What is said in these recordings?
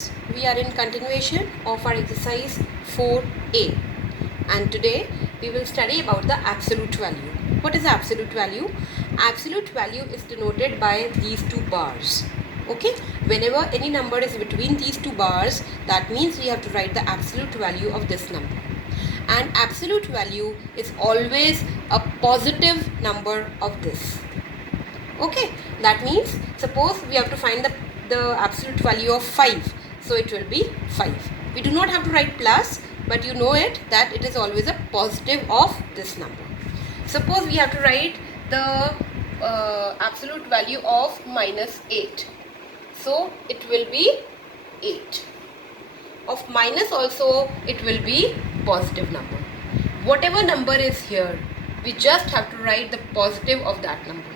We are in continuation of our exercise 4a, and today we will study about the absolute value. What is absolute value? Absolute value is denoted by these two bars. Okay, whenever any number is between these two bars, that means we have to write the absolute value of this number. And absolute value is always a positive number of this. Okay, that means suppose we have to find the absolute value of 5, so it will be 5. We do not have to write plus, but you know it that it is always a positive of this number. Suppose we have to write the absolute value of minus 8, so it will be 8. Of minus also it will be positive number. Whatever number is here, we just have to write the positive of that number.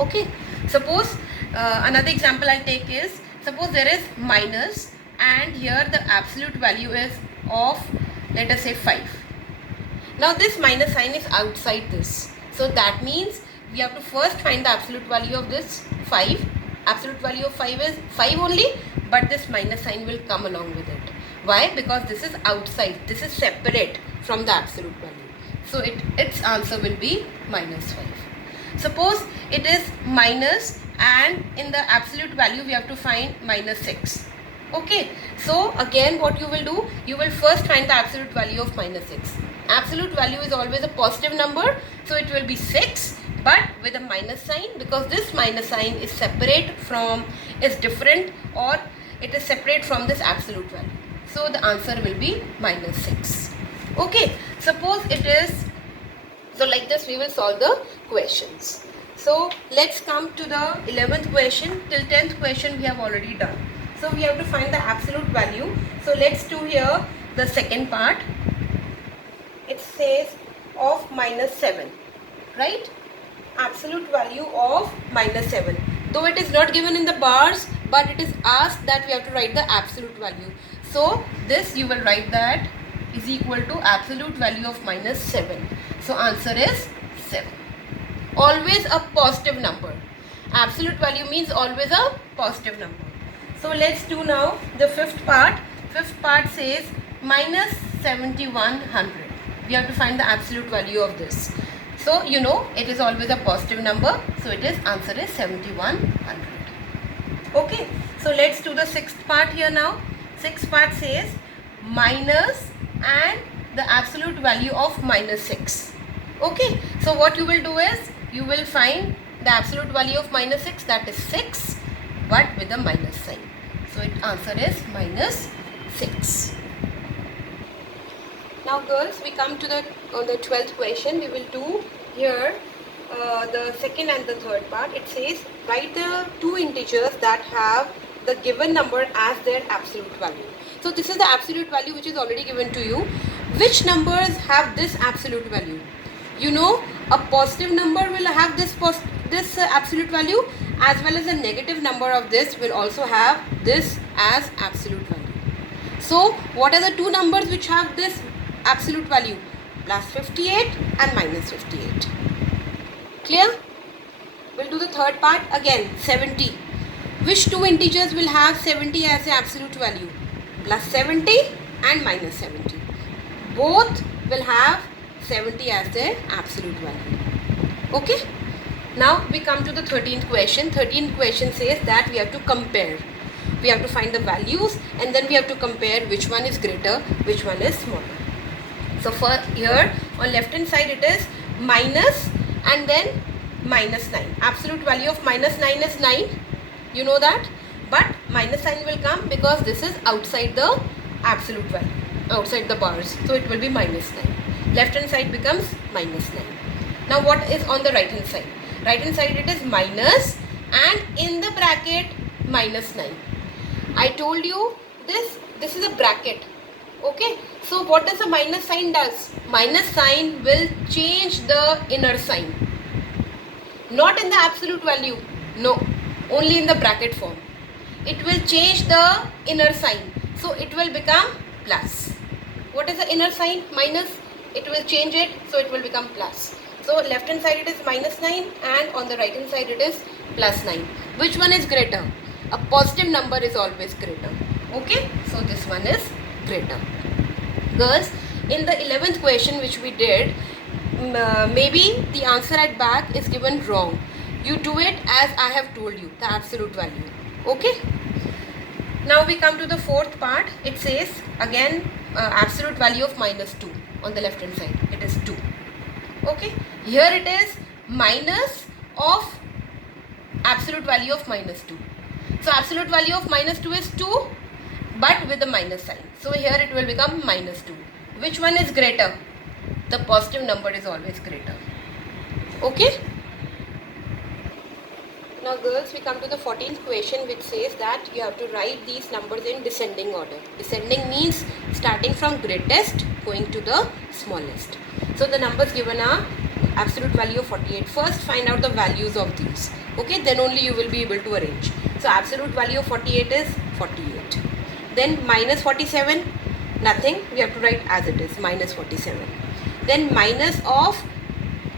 Okay, suppose another example I'll take is, suppose there is minus and here the absolute value is of, let us say, 5. Now this minus sign is outside this, so that means we have to first find the absolute value of this 5. Absolute value of 5 is 5 only, but this minus sign will come along with it. Why? Because this is outside, this is separate from the absolute value, so its answer will be minus 5. Suppose it is minus and in the absolute value we have to find minus 6. Okay, so again what you will do, you will first find the absolute value of minus 6. Absolute value is always a positive number, so it will be 6, but with a minus sign, because this minus sign is different, or it is separate from this absolute value. So the answer will be minus 6. Okay, suppose it is, so like this we will solve the questions. So let's come to the 11th question. Till 10th question we have already done. So we have to find the absolute value. So let's do here the second part. It says of minus 7, right? Absolute value of minus 7. Though it is not given in the bars, but it is asked that we have to write the absolute value. So this you will write that is equal to absolute value of minus 7. So answer is 7. Always a positive number. Absolute value means always a positive number. So let's do now the fifth part. Fifth part says minus 7100. We have to find the absolute value of this. So you know it is always a positive number. So it is, answer is 7100. Okay. So let's do the sixth part here now. Sixth part says minus and the absolute value of minus 6. Okay, so what you will do is, you will find the absolute value of minus 6, that is 6, but with a minus sign. So its answer is minus 6. Now girls, we come to the 12th question. We will do here the second and the third part. It says write the two integers that have the given number as their absolute value. So this is the absolute value which is already given to you. Which numbers have this absolute value? You know, a positive number will have this absolute value, as well as a negative number of this will also have this as absolute value. So what are the two numbers which have this absolute value? Plus 58 and minus 58. Clear? We'll do the third part again. 70. Which two integers will have 70 as the absolute value? Plus 70 and minus 70. Both will have 70 as their absolute value. Okay. Now we come to the 13th question. 13th question says that we have to compare. We have to find the values and then we have to compare which one is greater, which one is smaller. So for here on left hand side it is minus and then minus 9. Absolute value of minus 9 is 9. You know that. But minus sign will come because this is outside the absolute value, outside the bars. So it will be minus 9. Left hand side becomes minus 9. Now what is on the right hand side? Right hand side it is minus and in the bracket minus 9. I told you this is a bracket. Okay. So what does the minus sign does? Minus sign will change the inner sign. Not in the absolute value. No. Only in the bracket form. It will change the inner sign. So it will become plus. What is the inner sign? Minus. It will change it, so it will become plus. So left hand side it is minus 9 and on the right hand side it is plus 9. Which one is greater? A positive number is always greater. Okay, so this one is greater. Girls, in the 11th question which we did, maybe the answer at back is given wrong. You do it as I have told you, the absolute value. Okay. Now we come to the fourth part. It says again absolute value of minus 2 on the left hand side. It is 2. Okay. Here it is minus of absolute value of minus 2. So absolute value of minus 2 is 2, but with the minus sign. So here it will become minus 2. Which one is greater? The positive number is always greater. Okay. Now girls, we come to the 14th question, which says that you have to write these numbers in descending order. Descending means starting from greatest going to the smallest. So the numbers given are absolute value of 48. First find out the values of these. Okay, then only you will be able to arrange. So absolute value of 48 is 48. Then minus 47, nothing, we have to write as it is, minus 47. Then minus of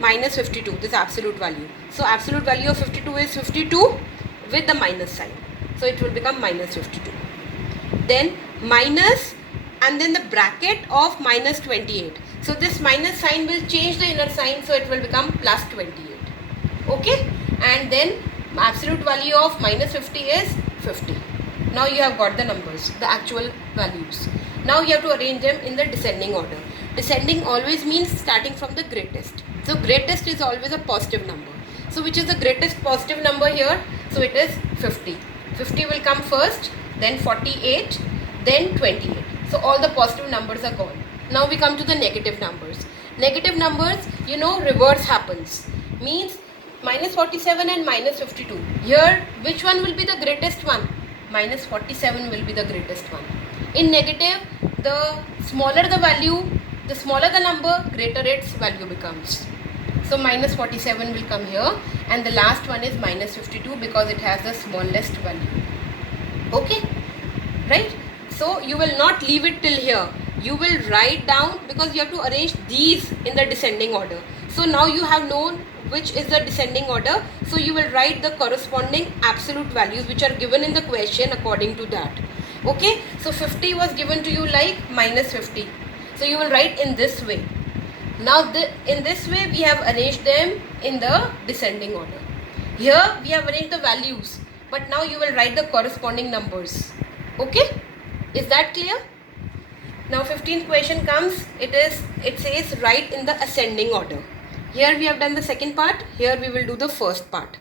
minus 52, this absolute value. So absolute value of 52 is 52 with the minus sign. So it will become minus 52. Then minus and then the bracket of minus 28. So this minus sign will change the inner sign, so it will become plus 28. Okay, and then absolute value of minus 50 is 50. Now you have got the numbers, the actual values. Now you have to arrange them in the descending order. Descending always means starting from the greatest. So greatest is always a positive number. So which is the greatest positive number here? So it is 50. 50 will come first, then 48, then 28. So all the positive numbers are gone. Now we come to the negative numbers. Negative numbers, you know, reverse happens. Means minus 47 and minus 52. Here, which one will be the greatest one? Minus 47 will be the greatest one. In negative, the smaller the value, the smaller the number, greater its value becomes. So minus 47 will come here, and the last one is minus 52 because it has the smallest value. Okay, right? So you will not leave it till here. You will write down, because you have to arrange these in the descending order. So now you have known which is the descending order. So you will write the corresponding absolute values which are given in the question according to that. Okay, so 50 was given to you like minus 50. So you will write in this way. Now in this way we have arranged them in the descending order. Here we have arranged the values, but now you will write the corresponding numbers. Okay, is that clear? Now 15th question comes, it says write in the ascending order. Here we have done the second part, here we will do the first part.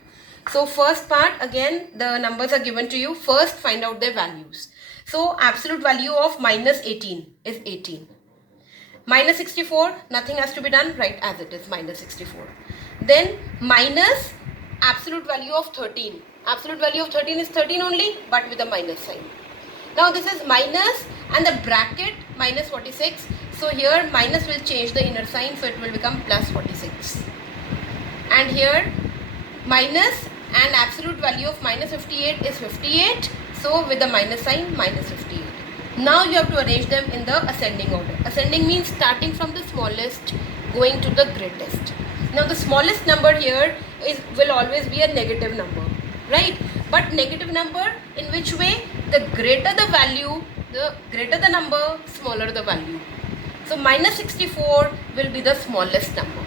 So first part, again the numbers are given to you. First find out their values. So absolute value of minus 18 is 18. Minus 64, nothing has to be done, write as it is, minus 64. Then minus absolute value of 13. Absolute value of 13 is 13 only, but with a minus sign. Now this is minus and the bracket minus 46. So here minus will change the inner sign, so it will become plus 46. And here minus and absolute value of minus 58 is 58. So with the minus sign, minus 58. Now you have to arrange them in the ascending order. Ascending means starting from the smallest going to the greatest. Now the smallest number here will always be a negative number, right? But negative number in which way? The greater the value, the greater the number, smaller the value. So minus 64 will be the smallest number.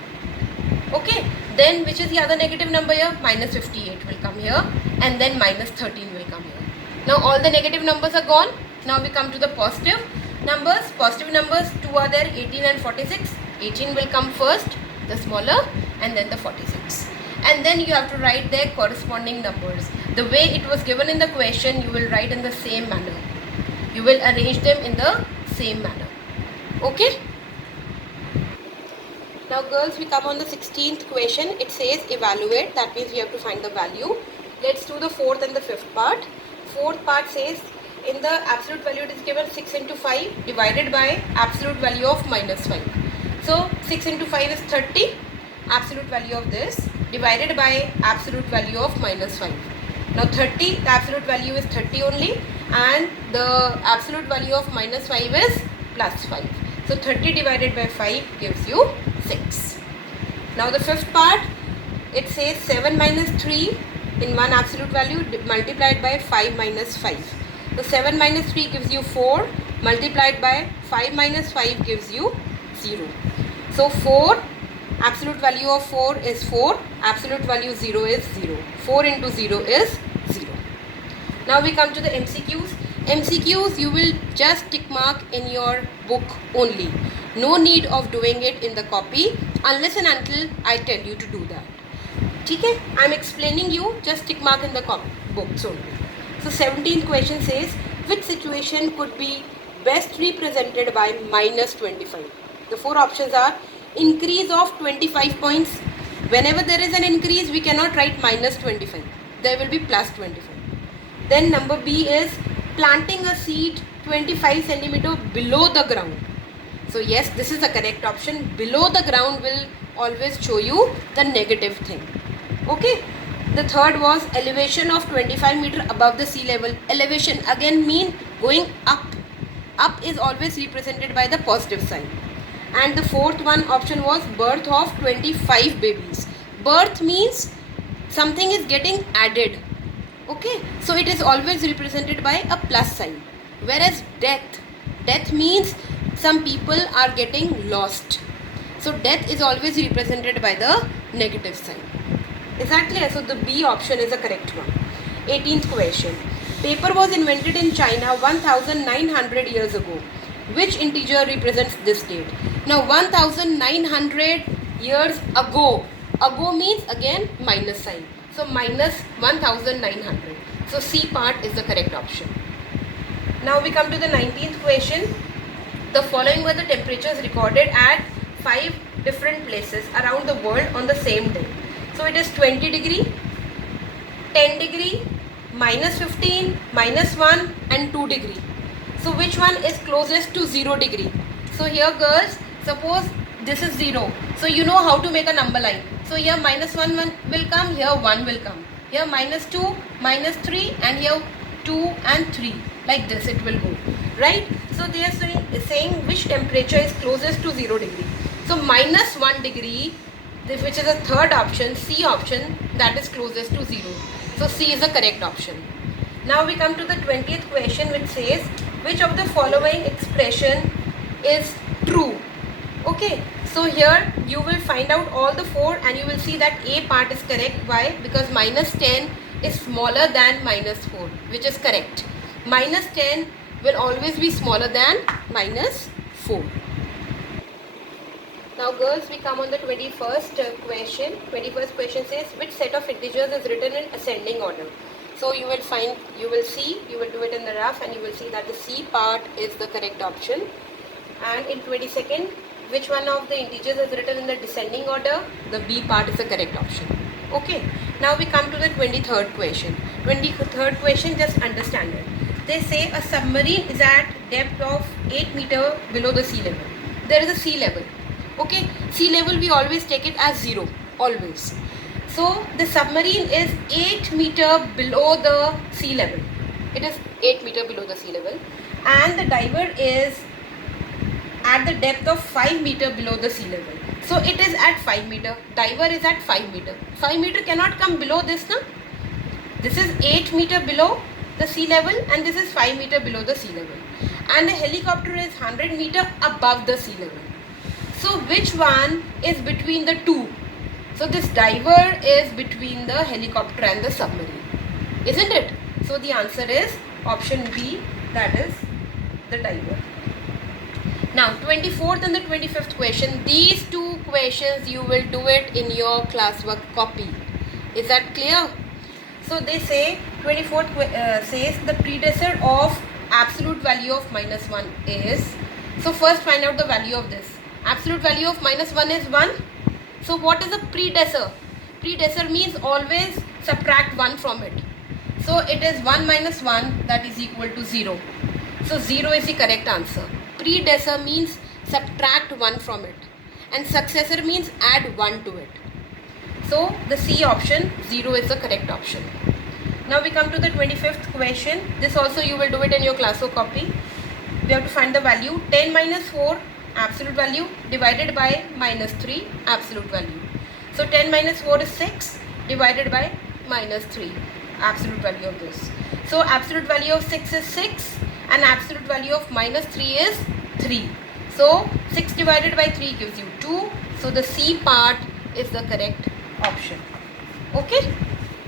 Okay, then which is the other negative number here? Minus 58 will come here, and then minus 13 will come here. Now all the negative numbers are gone. Now we come to the positive numbers. Positive numbers, two are there, 18 and 46. 18 will come first, the smaller, and then the 46. And then you have to write their corresponding numbers. The way it was given in the question, you will write in the same manner. You will arrange them in the same manner. Okay? Now girls, we come on the 16th question. It says evaluate. That means we have to find the value. Let's do the fourth and the fifth part. Fourth part says in the absolute value it is given 6 into 5 divided by absolute value of minus 5. So 6 into 5 is 30. Absolute value of this divided by absolute value of minus 5. Now 30, the absolute value is 30 only, and the absolute value of minus 5 is plus 5. So 30 divided by 5 gives you 6. Now the fifth part, it says 7 minus 3 in one absolute value multiplied by 5 minus 5. So 7 minus 3 gives you 4 multiplied by 5 minus 5 gives you 0. So 4, absolute value of 4 is 4, absolute value 0 is 0. 4 into 0 is 0. Now we come to the MCQs. MCQs you will just tick mark in your book only. No need of doing it in the copy unless and until I tell you to do that. Okay? I am explaining you, just tick mark in the books only. So 17th question says, which situation could be best represented by minus 25? The four options are increase of 25 points. Whenever there is an increase, we cannot write minus 25. There will be plus 25. Then number B is planting a seed 25 centimeter below the ground. So yes, this is the correct option. Below the ground will always show you the negative thing. Okay. The third was elevation of 25 meter above the sea level. Elevation again mean going up. Up is always represented by the positive sign. And the fourth one option was birth of 25 babies. Birth means something is getting added. Okay, so it is always represented by a plus sign. Whereas death means some people are getting lost. So death is always represented by the negative sign. Is that clear? So the B option is the correct one. 18th question. Paper was invented in China 1900 years ago. Which integer represents this date? Now 1900 years ago. Ago means again minus sign. So minus 1900. So C part is the correct option. Now we come to the 19th question. The following were the temperatures recorded at 5 different places around the world on the same day. So it is 20 degree, 10 degree, minus 15, minus 1 and 2 degree. So which one is closest to 0 degree? So here girls, suppose this is 0. So you know how to make a number line. So here minus 1 will come, here 1 will come. Here minus 2, minus 3 and here 2 and 3. Like this it will go. Right? So they are saying which temperature is closest to 0 degree. So minus 1 degree, which is the third option, C option, that is closest to 0. So C is the correct option. Now we come to the 20th question, which says which of the following expression is true. Okay, so here you will find out all the four and you will see that A part is correct. Why? Because minus 10 is smaller than minus 4, which is correct. Minus 10 will always be smaller than minus 4. Now girls, we come on the 21st question. 21st question says which set of integers is written in ascending order. So you will do it in the rough and you will see that the C part is the correct option. And in 22nd, which one of the integers is written in the descending order? The B part is the correct option. Okay. Now we come to the 23rd question. 23rd question, just understand it. They say a submarine is at depth of 8 meter below the sea level. There is a sea level. Okay, sea level we always take it as 0, always. So the submarine is 8 meter below the sea level. It is 8 meter below the sea level. And the diver is at the depth of 5 meter below the sea level. So it is at 5 meter. Diver is at 5 meter. 5 meter cannot come below this, no? This is 8 meter below the sea level and this is 5 meter below the sea level. And the helicopter is 100 meter above the sea level. So which one is between the two? So this diver is between the helicopter and the submarine, isn't it? So the answer is option B, that is the diver. Now 24th and the 25th question, these two questions you will do it in your classwork copy. Is that clear? So they say 24th says the predecessor of absolute value of minus 1 is. So first find out the value of this. Absolute value of minus 1 is 1. So what is a predecessor? Predecessor means always subtract 1 from it. So it is 1 minus 1, that is equal to 0. So 0 is the correct answer. Predecessor means subtract 1 from it. And successor means add 1 to it. So the C option, 0 is the correct option. Now we come to the 25th question. This also you will do it in your classwork copy. We have to find the value 10 minus 4 absolute value divided by minus 3 absolute value. So 10 minus 4 is 6 divided by minus 3, absolute value of this. So absolute value of 6 is 6 and absolute value of minus 3 is 3. So 6 divided by 3 gives you 2. So the C part is the correct option. Okay?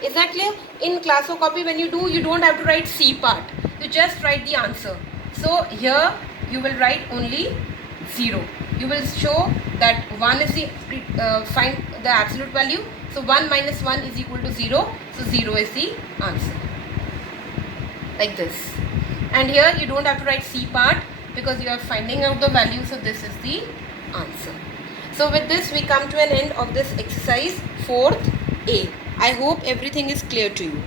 Is that clear? In Classocopy when you do, you don't have to write C part. You just write the answer. So here you will write only 0. You will show that 1 is the, find the absolute value. So 1 minus 1 is equal to 0. So 0 is the answer. Like this. And here you don't have to write C part because you are finding out the value. So this is the answer. So with this we come to an end of this exercise 4th A. I hope everything is clear to you.